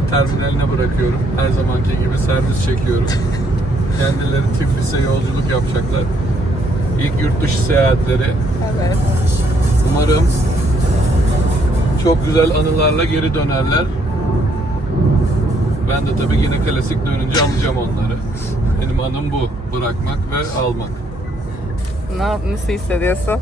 Hatlar Terminaline bırakıyorum. Her zamanki gibi servis çekiyorum. Kendileri Tiflis'e yolculuk yapacaklar. İlk yurt dışı seyahatleri. Evet. Umarım çok güzel anılarla geri dönerler. Ben de tabii yine klasik dönünce alacağım onları. Benim anım bu. Bırakmak ve almak. Ne nasıl hissediyorsun?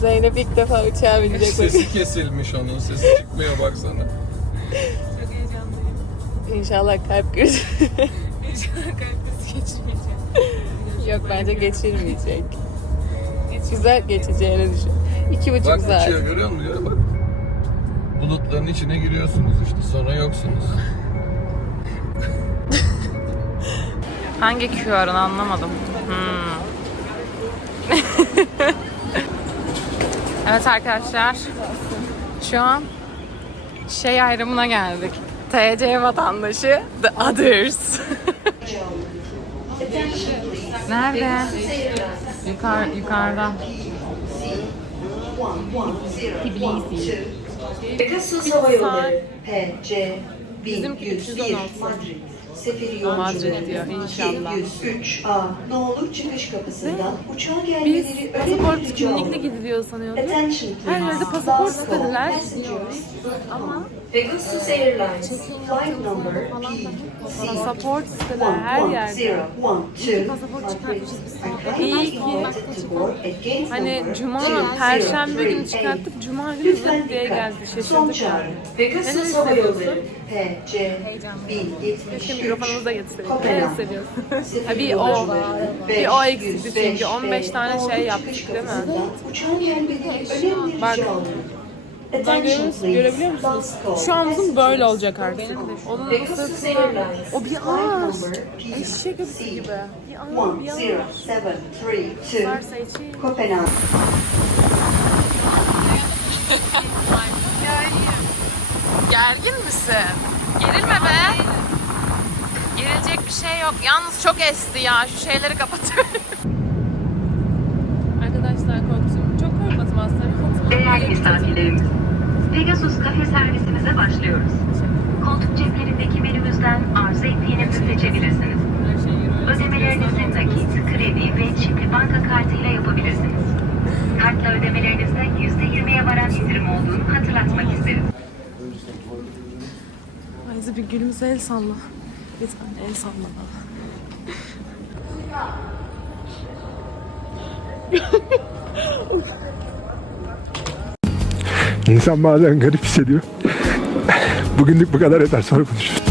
Zeynep ilk defa uçağa binecek. Sesi kesilmiş onun. Sesi çıkmıyor baksana. Çok heyecanlıyım. İnşallah kalp krizi. İnşallah kalptesi geçirmeyeceğim. Yok bence geçirmeyecek. Güzel geçeceğini düşün. İki buçuk Bak saat. uçuyor görüyor musun? Ya bak. Bulutların içine giriyorsunuz işte. Sonra yoksunuz. Hangi QR'ın anlamadım. Hmm. evet arkadaşlar. Şu an şey ayrımına geldik. TC vatandaşı The Others. Nerede? Yukarı, yukarıda. Tbilisi. Pegasus Hava Yolları Bizimki 1101 316. Madrid. Seferi Madrid diyor, inşallah. 203A Nolu çıkış kapısından uçağa Biz gelmeleri pasaport kimlikle gidiliyor sanıyorduk. Her yerde pasaport istediler. Ama Pegasus Airlines flight number pasaport istediler her yerde. P1012 Pasaport çıkartmışız biz. İyi ki hani cuma, perşembe günü çıkarttık. Cuma günü zıt diye geldi. Şaşırdık yani. Pegasus Hava? Yolları PC Keşke 1073 mikrofonumuzu da getirseydik. Ne hissediyorsun? Bir o. Bir o eksikti 505 çünkü. 15 tane şey yaptık değil mi? Bak. Görüyor musun- görebiliyor musunuz? Şu omzum böyle olacak artık. Onun sırtında o bir ağaç. Eşek öpüsü gibi. Bir ağaç, bir. 10732 Varsa içi. Kopenhag. Gergin misin? Gerilme be. Gerilecek bir şey yok. Yalnız çok esti ya. Şu şeyleri kapatıyorum. Arkadaşlar korktum. Çok korkmadım aslında. Değerli misafirlerimiz, Pegasus kafe servisimize başlıyoruz. Koltuk ceplerindeki menümüzden arzu ettiğinizi seçebilirsiniz. Her şey yürüyor. Ödemelerinizi nakit, kredi ve çipli banka kartıyla yapabilirsiniz. Kartla ödemelerinizde %20'ye varan indirim olduğunu hatırlatmak isteriz. Ayza bir gülümse el salla. Bir tane el salla bana. İnsan bazen garip hissediyor. Bugünlük bu kadar yeter sonra konuşuruz.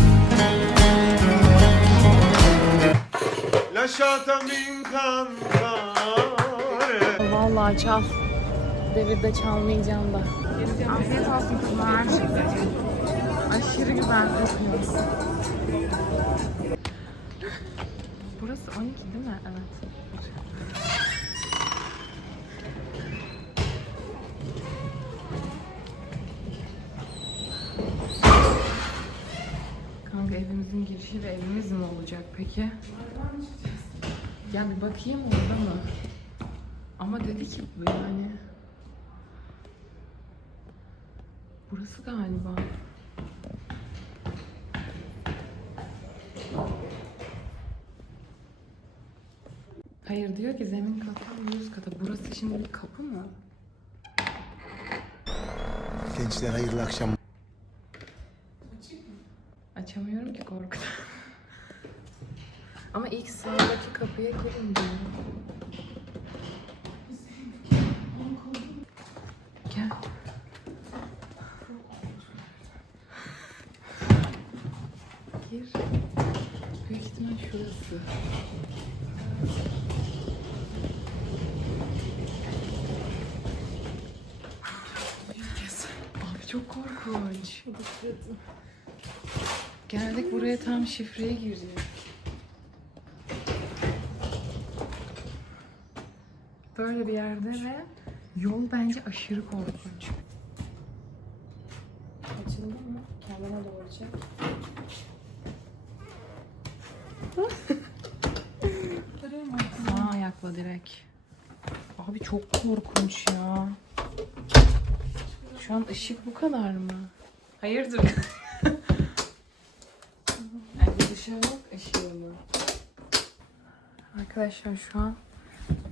Vallahi çal. Devirde çalmayacağım da. Afiyet olsun kızlar. Aşırı güzel kokuyor. Burası 12 değil mi? Evet. Evimizin girişi ve evimiz mi olacak peki? Ya bir bakayım orada mı? Ama dedi ki bu yani. Burası galiba. Hayır diyor ki zemin katı yüz katı. Burası şimdi bir kapı mı? Gençler hayırlı akşam. Açamıyorum ki korkudan. Ama ilk sağdaki kapıya girin diyor. Gel. Gir. Büyük ihtimal şurası. Abi çok korkunç. Geldik buraya tam şifreye gireceğiz. Böyle bir yerde ve yol bence aşırı korkunç. Açıldı mı? Kendine doğru çek. Sağ ayakla direkt. Abi çok korkunç ya. Şu an ışık bu kadar mı? Hayırdır? yani dışarı yok ışığı mı? Arkadaşlar şu an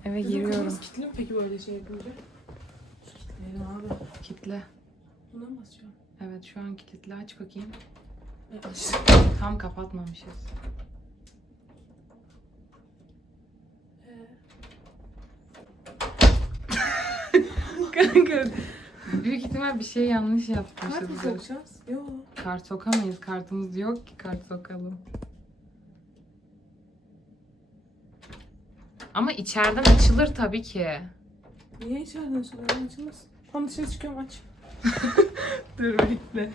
eve giriyorum. Kitli mi peki böyle şey yapınca? Kitleyelim abi. Kitle. Buna mı basacağım? Evet şu an kilitli. Aç bakayım. E, aç. Tam kapatmamışız. Kanka büyük ihtimal bir şey yanlış Kart mı yapmışız. sokacağız? Yok. Kart sokamayız. Kartımız yok ki kart sokalım. Ama içeriden açılır tabii ki. Niye içeriden açılıyor? Açılmasın. Tam dışarı çıkıyorum aç. Dur bekle.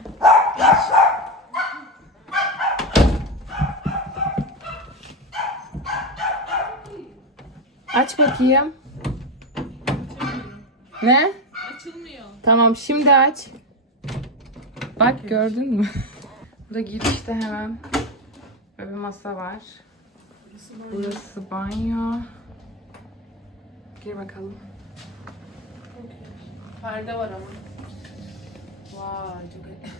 Aç bakayım. Ne? Açılmıyor. Tamam şimdi aç. Bak gördün mü? Burada girişte hemen böyle bir masa var. Burası banyo. Gir bakalım. Perde var ama. Vay çok iyi.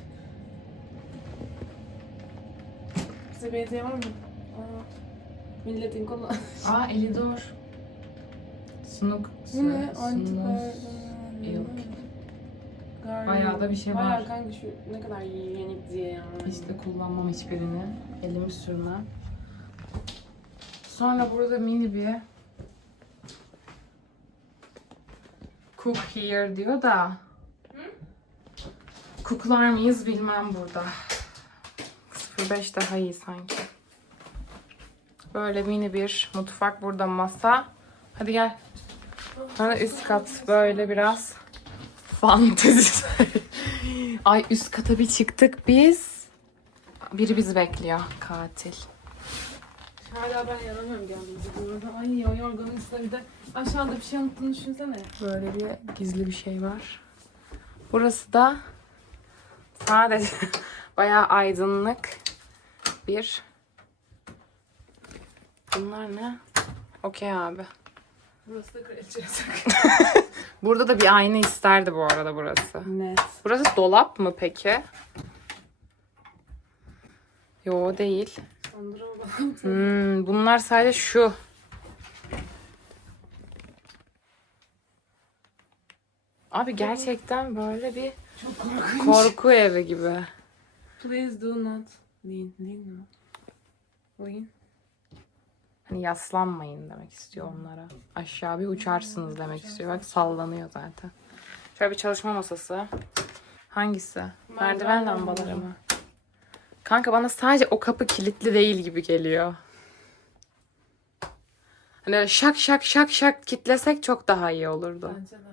Size benzeyen var mı? Aa, milletin kolu. Aa Elidor. Sunuk. Bu ne? Yok. Bayağı da bir şey var. Bayağı kanka şu ne kadar yenik diye ya. Hiç de kullanmam hiçbirini. Elimi sürmem. Sonra burada mini bir cook here diyor da cooklar mıyız bilmem burada. 05 daha iyi sanki. Böyle mini bir mutfak burada masa. Hadi gel. Sonra üst kat böyle biraz fantezi. Ay üst kata bir çıktık biz. Biri bizi bekliyor. Katil. Hala ben yanamıyorum geldiğimde. Orada ay o yorganın üstüne bir de aşağıda bir şey unuttuğunu düşünsene. Böyle bir gizli bir şey var. Burası da sadece bayağı aydınlık bir Bunlar ne? Okey abi. Burası da kraliçe Burada da bir ayna isterdi bu arada burası. Net. Burası dolap mı peki? Yo değil. Hmm, bunlar sadece şu. Abi gerçekten böyle bir Çok korkunç. korku evi gibi. Please do not lean. Lean? Lean. Hani yaslanmayın demek istiyor onlara. Aşağı bir uçarsınız demek istiyor. Bak sallanıyor zaten. Şöyle bir çalışma masası. Hangisi? Merdiven lambaları mı? Kanka bana sadece o kapı kilitli değil gibi geliyor. Hani şak şak şak şak kitlesek çok daha iyi olurdu. Bence de.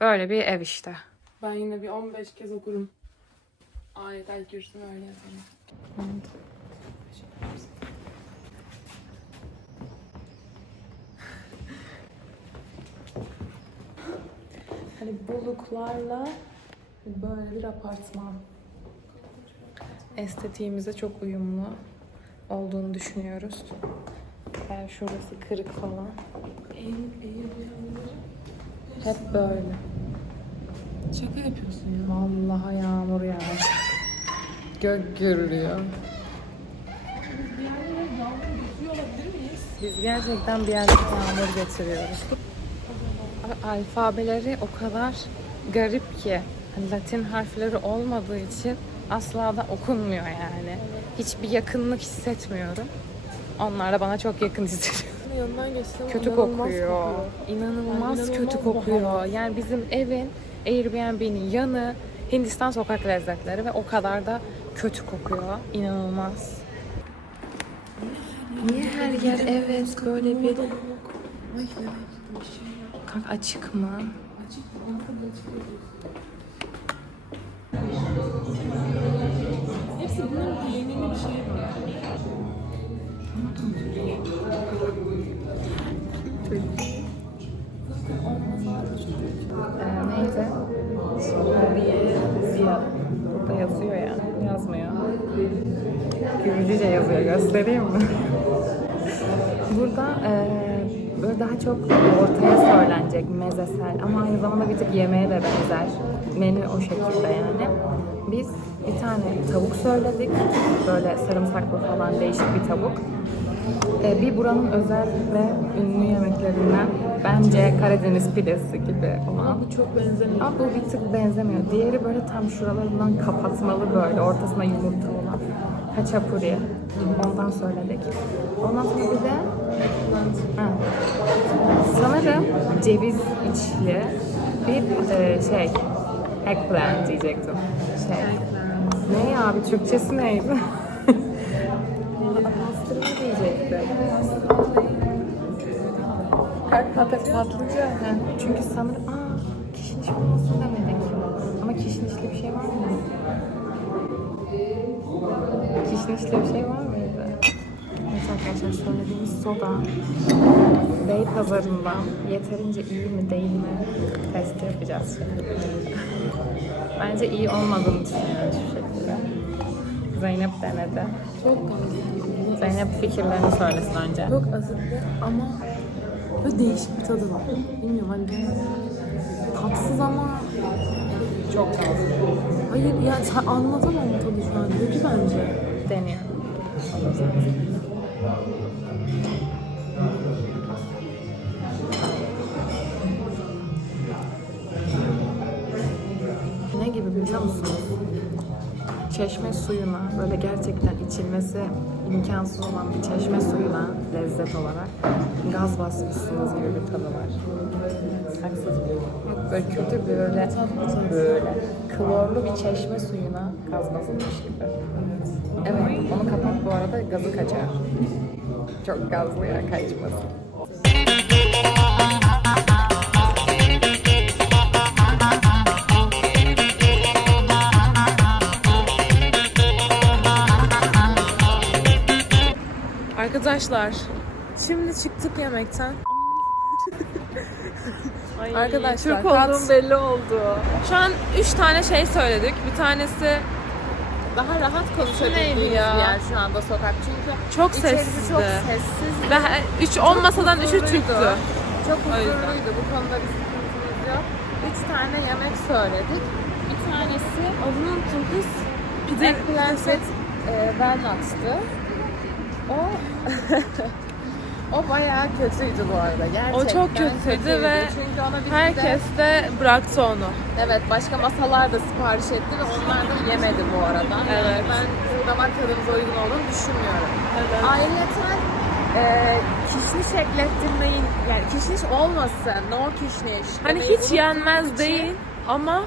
Böyle bir ev işte. Ben yine bir 15 kez okurum. Ayet el kürsün öyle yazarım. Hani buluklarla böyle bir apartman. Estetiğimize çok uyumlu olduğunu düşünüyoruz. Yani şurası kırık falan. Hep böyle. Şaka yapıyorsun ya. Vallahi yağmur yağacak. Gök gürlüyor. Biz gerçekten bir yerde yağmur getiriyoruz. Alfabeleri o kadar garip ki. Hani Latin harfleri olmadığı için asla da okunmuyor yani. Hiçbir yakınlık hissetmiyorum. Onlar da bana çok yakın hissediyor. Yanından geçsem Kötü inanılmaz kokuyor. İnanılmaz Yani kötü inanılmaz kokuyor. baharat. Yani bizim evin Airbnb'nin yanı Hindistan sokak lezzetleri ve o kadar da kötü kokuyor. İnanılmaz. Niye her yer evet böyle bir... Kanka açık mı? Göstereyim mi? Burada e, Böyle daha çok ortaya söylenecek, mezesel ama aynı zamanda bir tık yemeğe de benzer. Menü o şekilde yani. Biz bir tane tavuk söyledik. Böyle sarımsaklı falan değişik bir tavuk. Ee, bir buranın özel ve ünlü yemeklerinden bence Karadeniz pidesi gibi olan. Bu çok benzemiyor. Ama bu bir tık benzemiyor. Diğeri böyle tam şuralarından kapatmalı böyle ortasına yumurta olan. Haçapuri. Ondan söyledik. Ondan sonra bir de ha, sanırım ceviz içli bir e, şey eggplant diyecektim. Şey. Ne ya bir Türkçesi neydi? Pastırma diyecektim. Pat patlıcan. Çünkü sanırım aa kişniş olmasın demedik. Ama kişnişli bir şey var mı? Kişnişli bir şey var mıydı? Evet arkadaşlar söylediğimiz soda Bey pazarından yeterince iyi mi değil mi test yapacağız şimdi. Bence iyi olmadığını düşünüyorum şu şekilde. Zeynep denedi. Çok gazlı. Zeynep fikirlerini söylesin önce. Çok azılı ama böyle değişik bir tadı var. Bilmiyorum hani tatsız ama Çok fazla. hayır ya sen anlatamam tadı şu an. Kötü bence. Deniyor. Ne gibi biliyor musunuz? Çeşme suyuna böyle gerçekten içilmesi imkansız olan bir çeşme suyuna lezzet olarak gaz basmışsınız gibi bir tadı var. Haksız mıyım? Böyle kötü bir böyle, böyle klorlu bir çeşme suyuna gaz basılmış gibi. Evet, onu kapat bu arada gazı kaçar. Çok gazlı ya kaçmasın. Arkadaşlar şimdi çıktık yemekten. Arkadaşlar Türk olduğum belli oldu. Şu an üç tane şey söyledik. Bir tanesi Daha rahat konuşabildiğimiz ya? bir yer şu anda sokak çünkü çok sessizdi. çok sessiz. Ve üç olmasadan üçü huzurluydu. Türktü. Çok huzurluydu. Bu konuda bir sıkıntımız yok. Üç tane yemek söyledik. Bir tanesi Adını unuttum kız. Pide. Eggplanted e. O o bayağı kötüydü bu arada. Gerçekten O çok kötüydü ve Çünkü ona Herkes de bıraktı onu. Evet başka masalar da sipariş etti ve onlar da yemedi bu arada. Yani Evet. ben bu damak tadımıza uygun olduğunu düşünmüyorum. Evet. Ayrıca e, kişniş eklettirmeyin, yani kişniş olmasın, no kişniş. Hani hiç yenmez için değil ama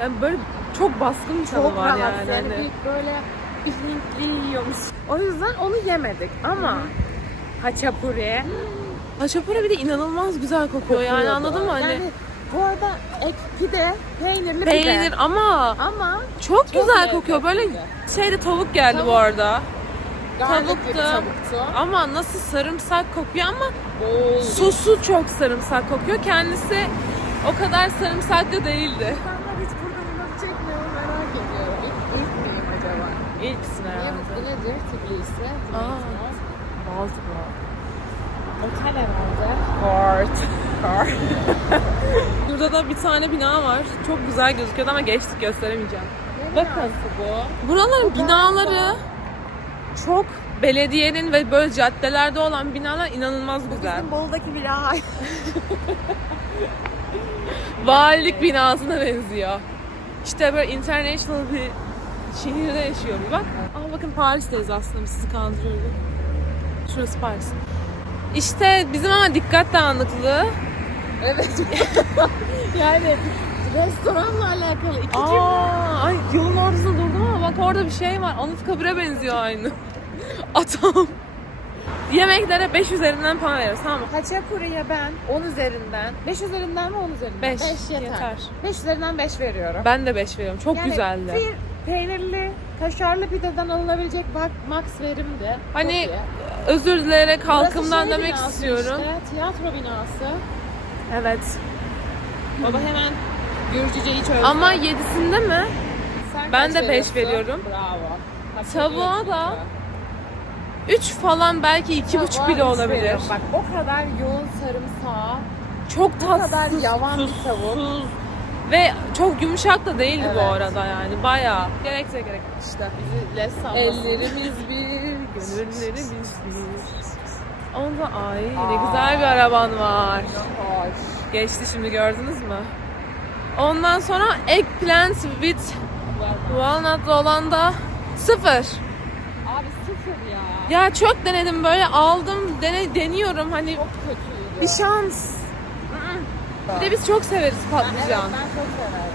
yani böyle çok baskın bir tadı Çok var rahat yani. yani, bir böyle bir Hintli yiyormuş. O yüzden onu yemedik ama haçapuri Haçapuri bir de inanılmaz güzel kokuyor yani kokuyordu. anladın mı? Hani Yani bu arada ek pide, peynirli peynir pide. ama Ama çok, güzel lezzetli. kokuyor. Böyle şeyde tavuk geldi bu arada. garlic bir Tavuktu. tavuktu. Ama nasıl sarımsak kokuyor ama Bol. sosu çok sarımsak kokuyor. Kendisi o kadar sarımsaklı değildi. İnsanlar hiç burada vlog çekmiyor merak ediyorum. İlk, ilk miyim acaba? İlksin Niye herhalde. bu nedir? Tbilisi. Aa. Baltimore. Otel herhalde. Kart. Burada da bir tane bina var. Çok güzel gözüküyordu ama geçtik gösteremeyeceğim. Bakın bu. buraların binaları çok belediyenin ve böyle caddelerde olan binalar inanılmaz güzel. Bizim Bolu'daki bina. Valilik binasına benziyor. İşte böyle international bir şehirde yaşıyor bir bak. Aa bakın Paris'teyiz aslında biz sizi kandırıyoruz. Şurası Paris. İşte bizim ama dikkat dağınıklığı. evet. yani restoranla alakalı iki Aa, ay yolun ortasında durdum ama bak orada bir şey var. Anıtkabir'e benziyor aynı. Atam. Yemeklere 5 üzerinden puan veriyoruz tamam mı? Haçapuri'ye ben 10 üzerinden 5 üzerinden mi 10 üzerinden? 5 yeter. yeter. 5 üzerinden 5 veriyorum. Ben de 5 veriyorum. Çok Yani güzeldi. Bir peynirli, kaşarlı pideden alınabilecek bak max verimdi. Hani özür dileyerek halkımdan şey demek istiyorum. Işte, tiyatro binası. Evet. Baba hemen Gürcüceyi çözdü. Ama 7'sinde mi? Sen ben de beş veriyorsun? veriyorum. Bravo. Hak Tavuğa da- çünkü. 3 falan belki iki buçuk bile olabilir. Bak o kadar yoğun sarımsağı, Çok tatsız, kadar yavan bir tavuk. Ve çok yumuşak da değildi bu Evet. arada yani. Bayağı. Gerekse gerek işte. les Ellerimiz bir, gönüllerimiz bir. Onda ay ne güzel bir araban var. Hoş. Geçti şimdi gördünüz mü? Ondan sonra eggplant with walnut olan da sıfır. Abi sıfır ya. Ya çok denedim böyle aldım dene, deniyorum hani Çok kötüydü. bir şans. Bir de biz çok severiz patlıcan. Evet ben çok severim.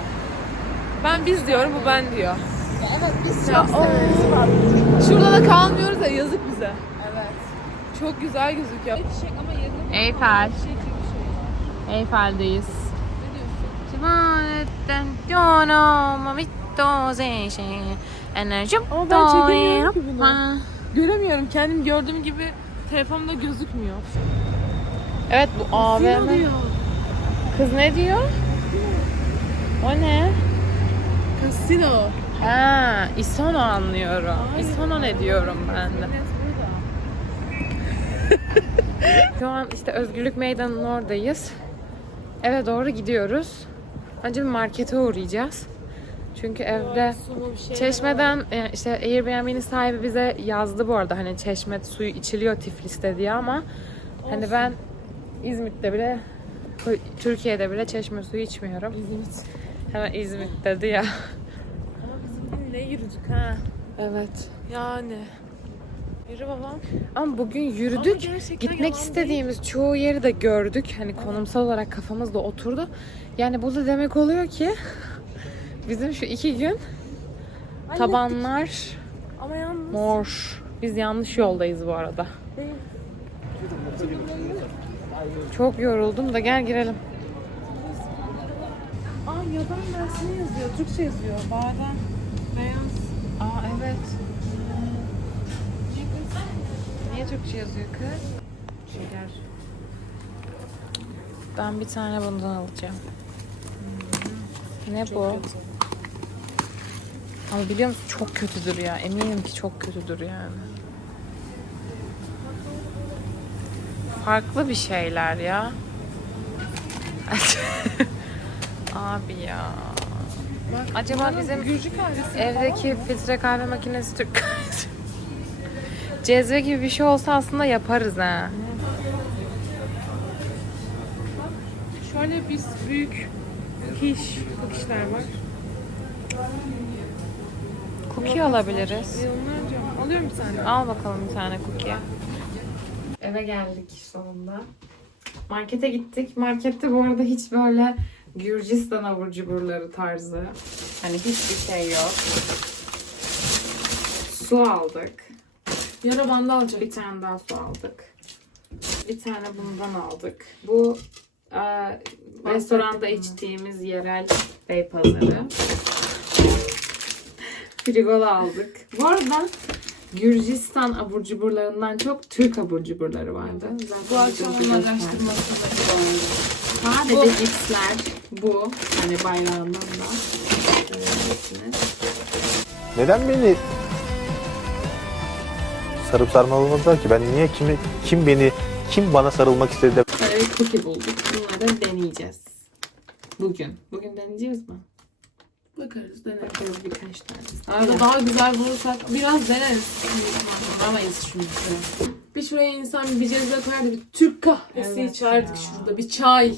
Ben biz diyorum bu ben diyor. Ya evet biz Ya, çok severiz patlıcan. Şurada da kalmıyoruz ya yazık bize. Evet. Çok güzel gözüküyor. Eyfel. Eyfel'deyiz. Ama ben çekemiyorum ki bunu. Göremiyorum kendim gördüğüm gibi telefonumda gözükmüyor. Evet bu AVM. Kız ne diyor? O ne? Casino. Ha, İsono anlıyorum. İsono ne diyorum ben de. Şu an işte Özgürlük Meydanı'nın oradayız. Eve doğru gidiyoruz. Önce bir markete uğrayacağız. Çünkü evde Çeşmeden e, işte Airbnb'nin sahibi bize yazdı bu arada hani çeşme suyu içiliyor Tiflis'te diye ama hani ben İzmit'te bile Türkiye'de bile çeşme suyu içmiyorum. İzmit. Hemen İzmit dedi ya. Ama biz bugün ne yürüdük ha? Evet. Yani. Yürü babam. Ama bugün Ama yürüdük. gerçekten Gitmek istediğimiz çoğu yeri de gördük. Hani konumsal olarak kafamızda oturdu. Yani bu da demek oluyor ki bizim şu iki gün tabanlar Ama yalnız mor. Biz yanlış yoldayız bu arada. Değil. Çok yoruldum da gel girelim. Aa yaban dersini yazıyor. Türkçe yazıyor. Badem. Beyaz. Aa evet. Niye Türkçe yazıyor kız? Şeyler. Ben bir tane bundan alacağım. Ne bu? Ama biliyor musun çok kötüdür ya. Eminim ki çok kötüdür yani. Farklı bir şeyler ya. Abi ya. Acaba bizim. Evdeki filtre kahve makinesi Türk kahvesi. Cezve gibi bir şey olsa aslında yaparız ha. Şöyle biz büyük kiş, kişiler var. Cookie alabiliriz. Alıyorum bir tane. Al bakalım bir tane cookie. Eve geldik sonunda. Markete gittik. Markette bu arada hiç böyle Gürcistan abur cuburları tarzı. Hani hiçbir şey yok. Su aldık. Yara bandı alacağım. Bir tane daha su aldık. Bir tane bundan aldık. Bu e, restoranda içtiğimiz yerel bey pazarı. Frigola aldık. Bu arada Gürcistan abur cuburlarından çok Türk abur cuburları vardı. Zaten Bu akşam videoda onun gösterdim. araştırmasını Sadece cipsler bu. Hani bayrağından da. Neden beni sarıp sarmaladılar ki? Ben niye kimi kim beni kim bana sarılmak istedi Böyle bir cookie bulduk. Bunları deneyeceğiz. Bugün. Bugün deneyeceğiz mi? Bakarız deneriz. Birkaç tane. Arada daha güzel bulursak biraz deneriz. Aramayız çünkü. Bir şuraya insan bir cezve koyardı, bir Türk kahvesi Evet içerdik ya. şurada. Bir çay.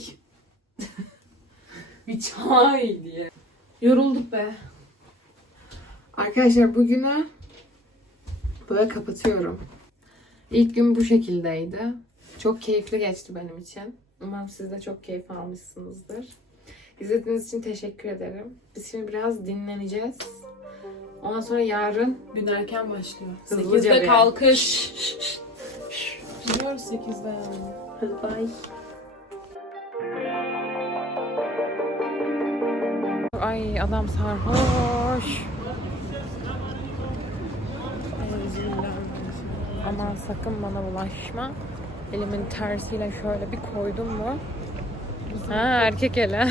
bir çay diye. Yorulduk be. Arkadaşlar bugünü böyle kapatıyorum. İlk gün bu şekildeydi. Çok keyifli geçti benim için. Umarım siz de çok keyif almışsınızdır. İzlediğiniz için teşekkür ederim. Biz şimdi biraz dinleneceğiz. Ondan sonra yarın Gün erken başlıyor. Hızlıca 8'de bir- kalkış. Gidiyoruz 8'de yani. hadi. Ay adam sarhoş. Aman sakın bana bulaşma. Elimin tersiyle şöyle bir koydum mu? Ha erkek ele.